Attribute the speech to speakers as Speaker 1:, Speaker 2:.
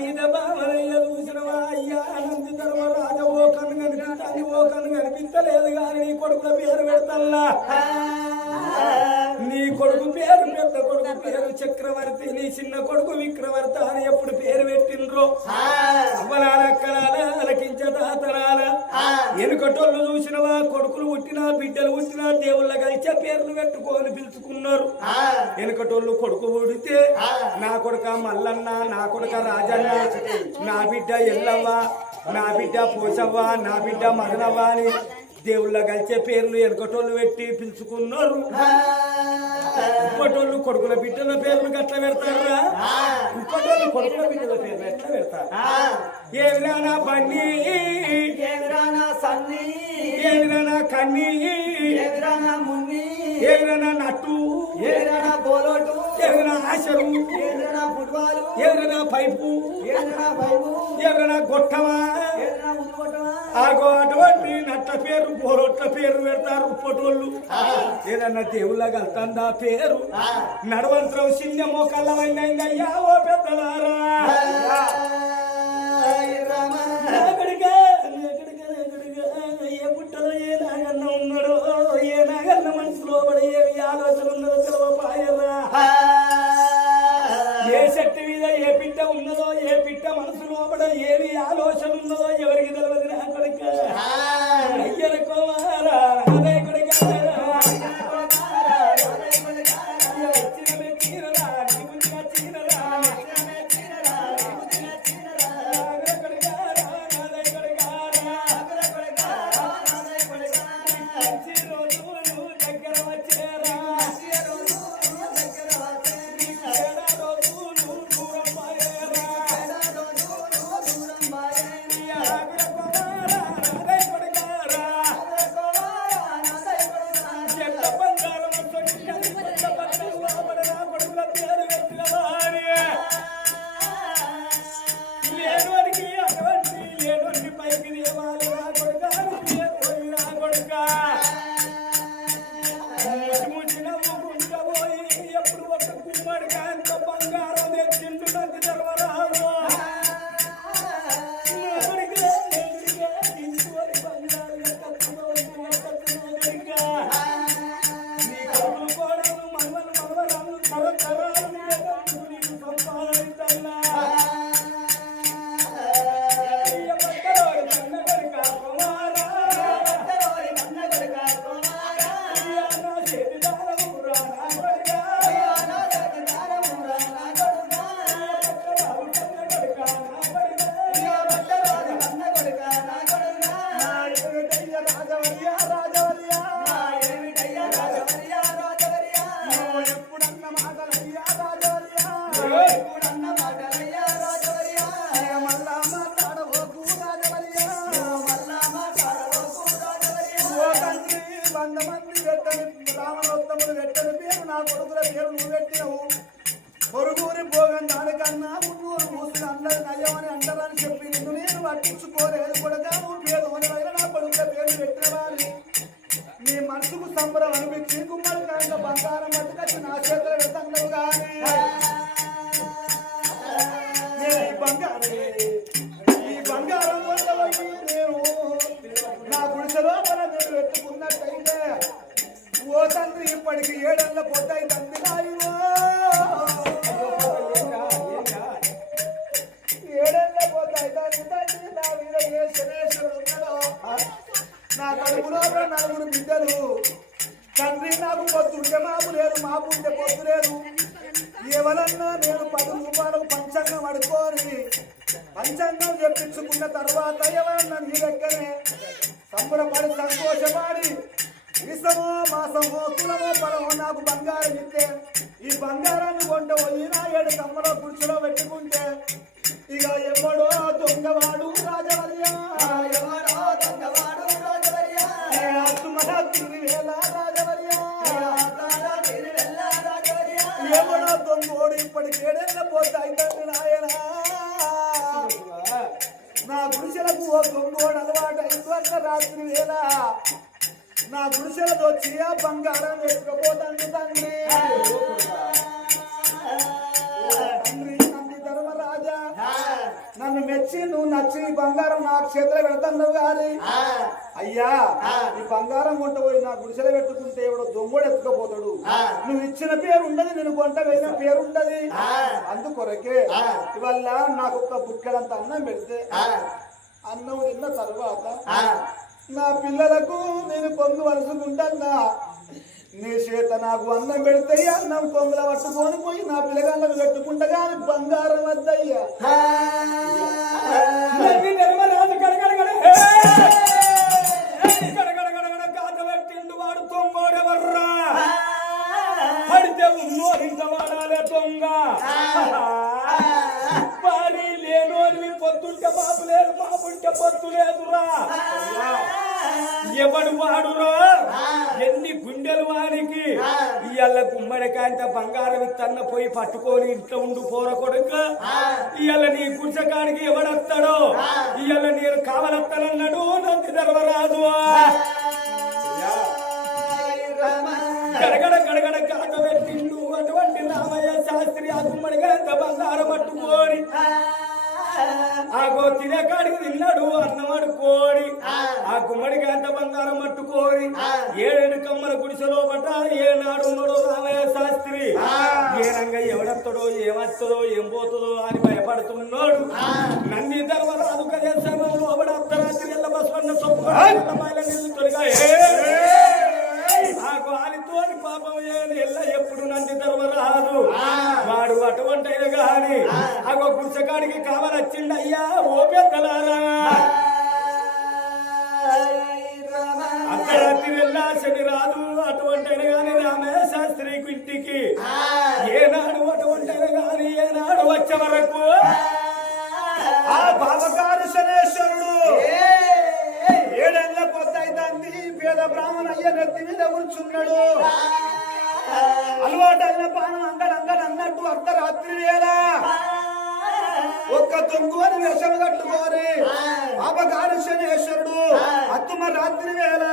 Speaker 1: బీద బామరయ్య చూసినవా అయ్యా నంది ధర్మరాజ ఓ కన్ను కనిపిస్తాను ఓ కన్ను కనిపించలేదు కానీ నీ కొడుకుల పేరు పెడతల్లా నీ కొడుకు పేరు పెద్ద కొడుకు పేరు చక్రవర్తి నీ చిన్న కొడుకు విక్రవర్తి అని ఎప్పుడు పేరు పెట్టిండ్రో? అవ్వలాలక్కలాల అలకించదాతరాల ఎనుకటోళ్ళు చూసినవా కొడుకులు పేర్లు పెట్టుకొని పిలుచుకున్నారు. వెనుకటోళ్ళు కొడుకు పుడితే నా కొడుక మల్లన్న నా కొడుక రాజన్న నా బిడ్డ ఎల్లవ్వ నా బిడ్డ పోసవ్వ నా బిడ్డ మదనవ్వ అని దేవుళ్ళ కలిసే పేర్లు వెనుకటోళ్ళు పెట్టి పిలుచుకున్నారు. ఇప్పటోళ్ళు కొడుకుల బిడ్డల పేర్లు గట్ల పెడతారా? ఇప్పటోళ్ళు కొడుకుల బిడ్డల పేర్లు ఎట్లా పెడతారు? ఏమిరా బండి
Speaker 2: ఎదురానా సన్ని?
Speaker 1: ఏమిరా కన్నీ?
Speaker 2: ఎదురానా మున్ని?
Speaker 1: ఏమిరా నట్టు
Speaker 2: ఎదురానా బోలోటు
Speaker 1: ఏమిరా ఆశలు
Speaker 2: ఎదురానా ఫుట్బాల్
Speaker 1: ఏమిరా పైపు ఏమిరా గొట్టమా?
Speaker 2: ఎదురానా మునుగొట్టమా
Speaker 1: ఆగో అటువంటి నట్ల పేరు బోరొట్ల పేరు పెడతారు పొటోళ్ళు ఏదన్నా దేవుళ్ళ కలుతుందా పేరు? నడవంతరం చిన్న మోకాళ్ళ అయ్యా ఓ పెద్దలారా. కట్టుకోవాలి. నీ నా కొడుకుల పేరు నువ్వు పెట్టినవు. పొరుగురి భోగం దానికన్నా మున్నూరు మూసులు అందరి నయ్యమని అంటారని చెప్పి నిన్ను నేను పట్టించుకోలేదు కొడగా నువ్వు పేరు వైన నా కొడుకుల పేరు పెట్టినవాని నీ మనసుకు సంబరం అనిపించి గుమ్మడికాయల బంగారం పట్టుకొచ్చి నా చేత మాపు పొద్దుంటే మాపు లేదు మాపు ఉంటే పొద్దు లేదు. ఎవరన్నా నేను పది రూపాయలకు పంచాంగం అడుకోని పంచాంగం చెప్పించుకున్న తర్వాత ఎవరన్నా నీ దగ్గరే సంబరపడి సంతోషపడి విషమో మాసమో కులమో పరమో నాకు బంగారం ఇస్తే ఈ బంగారాన్ని కొంట పోయి నా ఏడు కుర్చీలో పెట్టుకుంటే ఇక ఎవడో దొంగవాడు నా గుడిసెలతో చియా బంగారం ఎత్తుకపోతాను తండ్రి. తండ్రి తండ్రి ధర్మరాజా
Speaker 3: నన్ను మెచ్చి నువ్వు నచ్చి బంగారం నా చేతిలో పెడతావు కానీ అయ్యా ఈ బంగారం కొంట పోయి నా గుడిసెలో పెట్టుకుంటే ఎవడో దొంగోడు ఎత్తుకపోతాడు. నువ్వు ఇచ్చిన పేరు ఉండదు నేను కొంట వేసిన పేరు ఉండదు. అందుకొరకే ఇవల్ల నాకు ఒక బుక్కెడంత అన్నం పెడితే అన్నం తిన్న తర్వాత నా పిల్లలకు నేను పొంగు వరుసుకుంటానా నీ చేత నాకు అన్నం పెడితే అన్నం పొంగుల పట్టుకొని పోయి నా పిల్లగాళ్ళకు పెట్టుకుంటా కానీ బంగారం వద్దయ్యా.
Speaker 1: నన్ను నిర్మలాది వాడు తొంగోడెవర్రా పడితే ఉన్నోరింత వాడాలే దొంగ. వాడి లేనోని పొద్దుంటే బాబు లేదు బాబుంటే పొత్తు లేదురా. ఎవడు వాడురా? ఎన్ని గుండెలు వానికి? ఇవాళ గుమ్మడికాయంత బంగారం ఇత్తన్న పోయి పట్టుకొని ఇంట్లో ఉండు పోర కొడుక. ఇవాళ నీ గుడిసెకాడికి ఎవడొస్తాడో ఇవాళ నేను కావలత్తనన్నాడు నంది ధర్మరాజు. గడగడ గడగడ కాక పెట్టిండు అటువంటి రామయ్య శాస్త్రి ఆ గుమ్మడికాయంత బంగారం పట్టుకోని. ఆ. తినే కాడికి తిన్నాడు అన్నవాడు బంగారం పట్టుకోరి ఏడేడు కమ్మల గుడిసెలో పట్ట ఏనాడు ఉన్నాడు రామయ్య శాస్త్రి. ఏనంగా ఎవడెత్తడో ఏమత్తదో ఏం పోతుందో అని భయపడుతున్నాడు. నంది ధర్మరాజు కదే సమయంలో ఒకడు అర్ధరాత్రి ఎల్ల బస్వన్న సొప్పు నీళ్ళు అర్ధరాత్రి వెళ్ళా శని రాదు. అటువంటి గాని రామయ్య శాస్త్రికి ఇంటికి ఏనాడు అటువంటి గాని ఏనాడు వచ్చే వరకు
Speaker 3: ఆ బావగారు శనేశ్వరుడు ఏడేళ్ళ కొత్త అయితాంది పేద బ్రాహ్మణ అయ్య నెత్తి మీద కూర్చున్నాడు. అలవాటైన పానం అంగడు అంగడు అన్నట్టు అర్ధరాత్రి వేళ ఒక్క తొంగుని వేషం కట్టుకోని బాబగారు శనేశ్వరుడు అత్తుమ రాత్రి వేళ